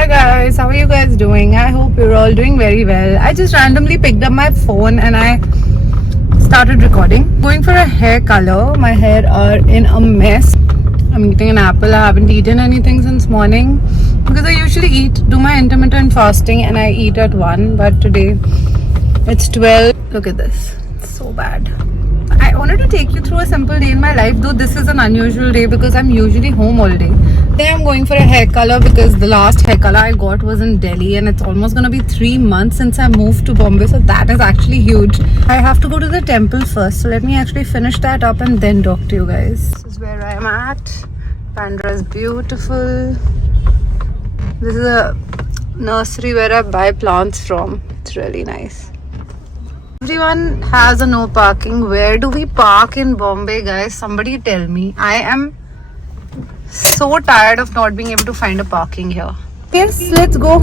Hi guys, how are you guys doing? I hope you're all doing very well. I just randomly picked up my phone and I started recording. Going for a hair color. My hair are in a mess. I'm eating an apple. I haven't eaten anything since morning because I usually do my intermittent fasting and I eat at 1, but today it's 12. Look at this. It's so bad. I wanted to take you through a simple day in my life, though this is an unusual day because I'm usually home all day. Today I'm going for a hair color because the last hair color I got was in Delhi and it's almost gonna be 3 months since I moved to Bombay, so that is actually huge. I have to go to the temple first, so let me actually finish that up and then talk to you guys. This is where I am at. Bandra is beautiful. This is a nursery where I buy plants from. It's really nice. Everyone has a no parking. Where do we park in Bombay, guys? Somebody tell me. I am so tired of not being able to find a parking here. Yes, let's go.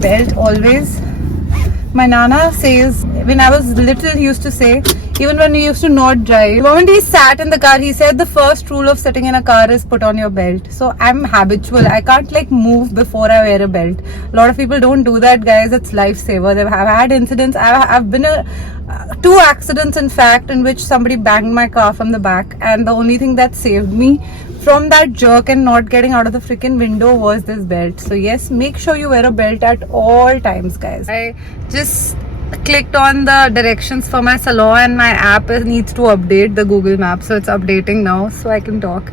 Belt always. My nana says, when I was little, he used to say, even when we used to not drive, the moment he sat in the car, he said the first rule of sitting in a car is put on your belt. So I'm habitual. I can't like move before I wear a belt. A lot of people don't do that, guys. It's lifesaver. I've had incidents. I've been two accidents, in fact, in which somebody banged my car from the back, and the only thing that saved me from that jerk and not getting out of the freaking window was this belt. So yes, make sure you wear a belt at all times, guys. I just clicked on the directions for my salon and my app needs to update the Google Maps, so it's updating now so I can talk.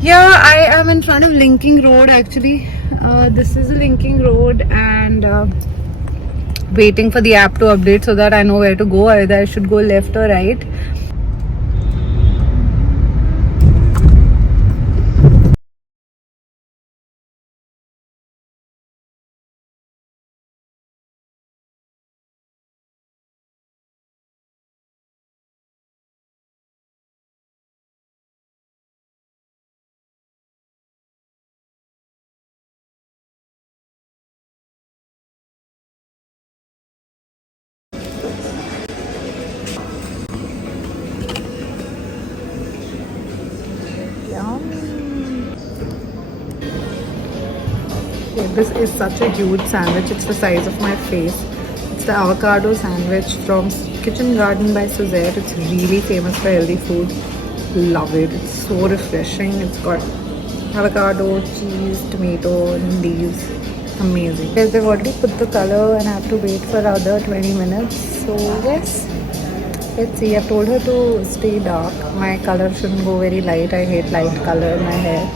Yeah, I am in front of Linking Road actually. This is a Linking Road and waiting for the app to update so that I know where to go, either I should go left or right. Okay, this is such a huge sandwich. It's the size of my face. It's the avocado sandwich from Kitchen Garden by Suzette. It's really famous for healthy food. Love it. It's so refreshing. It's got avocado, cheese, tomato, and leaves. Amazing. Yes, they've already put the color and I have to wait for another 20 minutes. So yes, let's see. I've told her to stay dark. My color shouldn't go very light. I hate light color in my hair.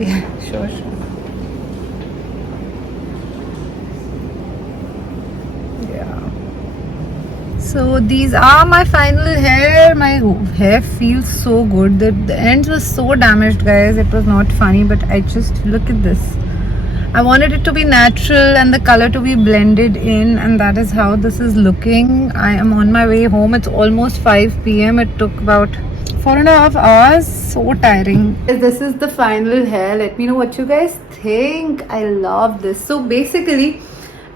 Yeah, sure. Yeah. So these are my final hair. My hair feels so good. The ends was so damaged, guys. It was not funny, but I just look at this. I wanted it to be natural and the color to be blended in, and that is how this is looking. I am on my way home. It's almost 5 p.m. It took about 4.5 hours. So tiring. This is the final hair. Let me know what you guys think. I love this. So basically,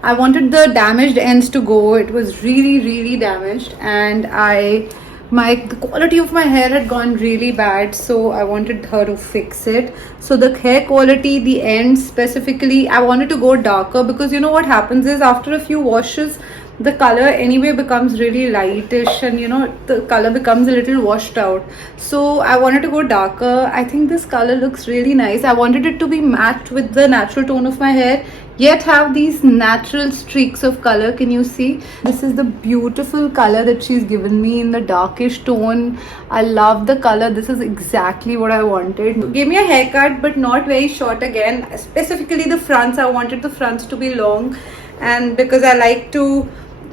I wanted the damaged ends to go. It was really damaged, and the quality of my hair had gone really bad, so I wanted her to fix it. So the hair quality, the ends specifically, I wanted to go darker because you know what happens is after a few washes the color anyway becomes really lightish and you know the color becomes a little washed out. So I wanted to go darker. I think this color looks really nice. I wanted it to be matched with the natural tone of my hair, yet have these natural streaks of color. Can you see? This is the beautiful color that she's given me in the darkish tone. I love the color. This is exactly what I wanted. Gave me a haircut but not very short again. Specifically the fronts, I wanted the fronts to be long, and because I like to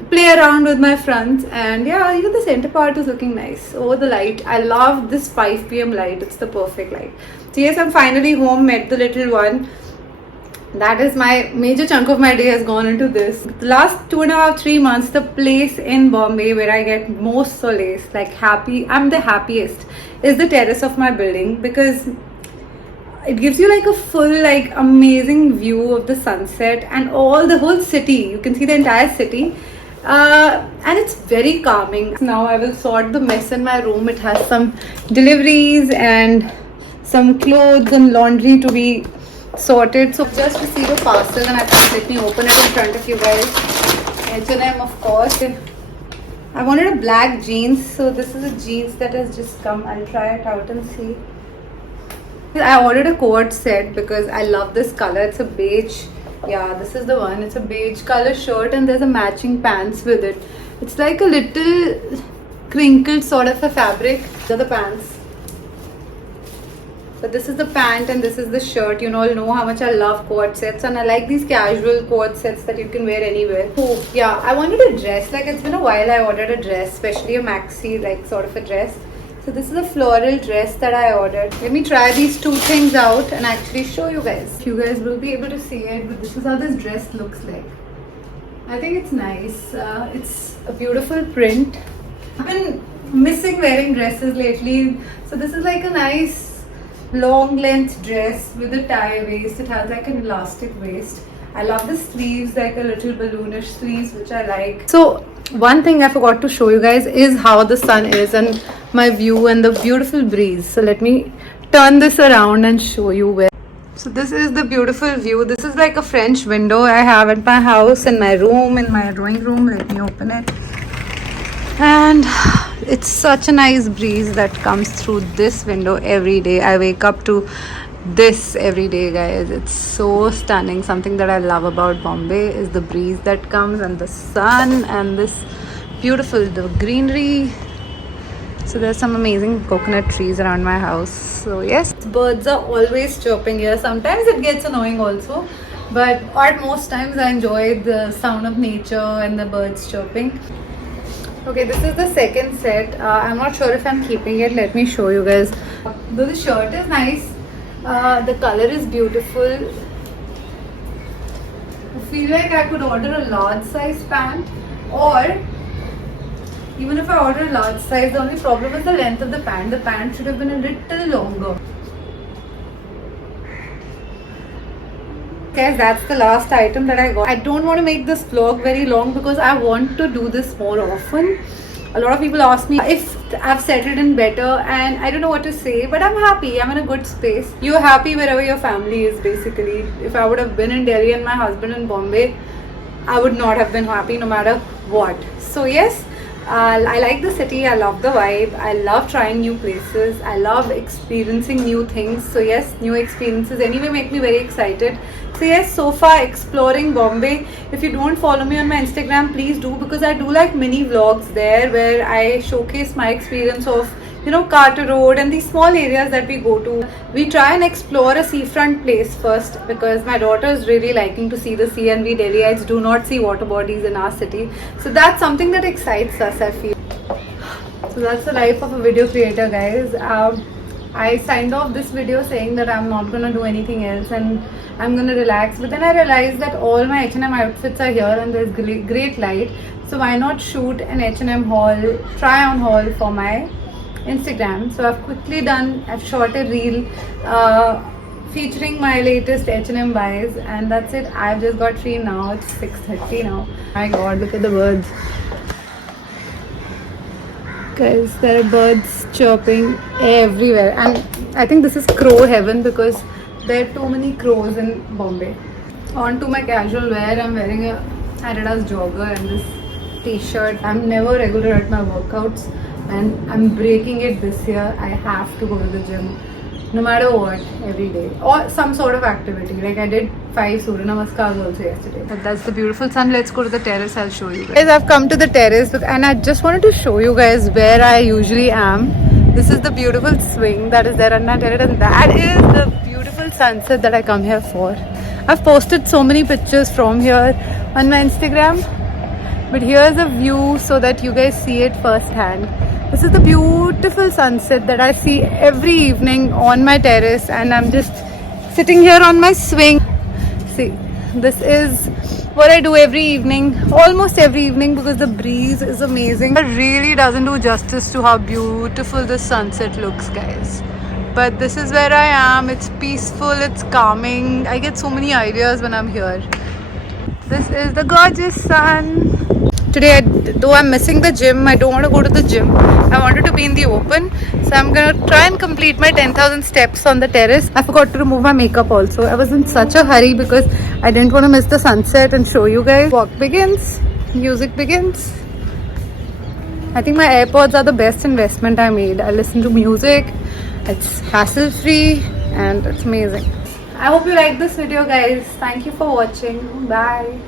play around with my fronts, and yeah, even the center part is looking nice over the light. I love this 5 p.m. light. It's the perfect light. So yes, I'm finally home, met the little one. That is my major chunk of my day has gone into this. The last 2.5, 3 months, the place in Bombay where I get most solace, like happy, I'm the happiest, is the terrace of my building, because it gives you like a full, like amazing view of the sunset and all the whole city. You can see the entire city. And it's very calming. Now I will sort the mess in my room. It has some deliveries and some clothes and laundry to be sorted. So just received a parcel and I thought let me open it in front of you guys. H&M, of course. I wanted a black jeans, so this is a jeans that has just come. I'll try it out and see. I ordered a coat set because I love this color. It's a beige. Yeah, this is the one. It's a beige color shirt and there's a matching pants with it. It's like a little crinkled sort of a fabric. These are the pants. But this is the pant and this is the shirt. You all know how much I love coat sets, and I like these casual coat sets that you can wear anywhere. Oh, yeah, I wanted a dress. Like, it's been a while I ordered a dress, especially a maxi, like sort of a dress. So this is a floral dress that I ordered. Let me try these two things out and actually show you guys. You guys will be able to see it, but this is how this dress looks like. I think it's nice. It's a beautiful print. I've been missing wearing dresses lately. So this is like a nice long length dress with a tie waist. It has like an elastic waist. I love the sleeves, like a little balloonish sleeves, which I like. So one thing I forgot to show you guys is how the sun is and my view and the beautiful breeze. So let me turn this around and show you where. So this is the beautiful view. This is like a French window I have at my house, in my room, in my drawing room. Let me open it. And it's such a nice breeze that comes through this window every day. I wake up to this every day, guys. It's so stunning. Something that I love about Bombay is the breeze that comes and the sun and this beautiful the greenery. So there's some amazing coconut trees around my house. So yes, birds are always chirping here. Sometimes it gets annoying also, but at most times I enjoy the sound of nature and the birds chirping. Okay, this is the second set. I'm not sure if I'm keeping it. Let me show you guys. Though the shirt is nice, the color is beautiful. I feel like I could order a large size pant, or even if I order a large size, the only problem is the length of the pant. The pant should have been a little longer. Guys, that's the last item that I got. I don't want to make this vlog very long because I want to do this more often. A lot of people ask me if I've settled in better, and I don't know what to say, but I'm happy. I'm in a good space. You're happy wherever your family is, basically. If I would have been in Delhi and my husband in Bombay, I would not have been happy no matter what. So yes, I like the city. I love the vibe. I love trying new places. I love experiencing new things. So yes, new experiences anyway make me very excited. So yes, so far exploring Bombay. If you don't follow me on my Instagram, please do, because I do like mini vlogs there where I showcase my experience of, Carter Road and these small areas that we go to. We try and explore a seafront place first because my daughter is really liking to see the sea, and we Delhiites do not see water bodies in our city. So that's something that excites us, I feel. So that's the life of a video creator, guys. I signed off this video saying that I'm not gonna do anything else and I'm gonna relax, but then I realized that all my H&M outfits are here and there's great light, so why not shoot an H&M haul, try on haul for my Instagram. So I've shot a reel featuring my latest H&M buys, and that's it. I've just got free now. It's 6:30 now. My god, look at the birds. Guys, there are birds chirping everywhere, and I think this is crow heaven because there are too many crows in Bombay. On to my casual wear, I'm wearing a Adidas jogger and this t-shirt. I'm never regular at my workouts and I'm breaking it this year. I have to go to the gym no matter what, every day, or some sort of activity. Like I did 5 Surya Namaskars also yesterday. But that's the beautiful sun. Let's go to the terrace. I'll show you guys. I've come to the terrace and I just wanted to show you guys where I usually am. This is the beautiful swing that is there on my terrace, and that is the beautiful sunset that I come here for. I've posted so many pictures from here on my Instagram, but here's a view so that you guys see it firsthand. This is the beautiful sunset that I see every evening on my terrace, and I'm just sitting here on my swing, See, this is what I do every evening, almost every evening, because the breeze is amazing. It really doesn't do justice to how beautiful the sunset looks, guys. But this is where I am. It's peaceful, it's calming. I get so many ideas when I'm here. This is the gorgeous sun. Today, though I'm missing the gym, I don't want to go to the gym. I wanted to be in the open. So I'm going to try and complete my 10,000 steps on the terrace. I forgot to remove my makeup also. I was in such a hurry because I didn't want to miss the sunset and show you guys. Walk begins. Music begins. I think my AirPods are the best investment I made. I listen to music. It's hassle-free and it's amazing. I hope you liked this video, guys. Thank you for watching. Bye.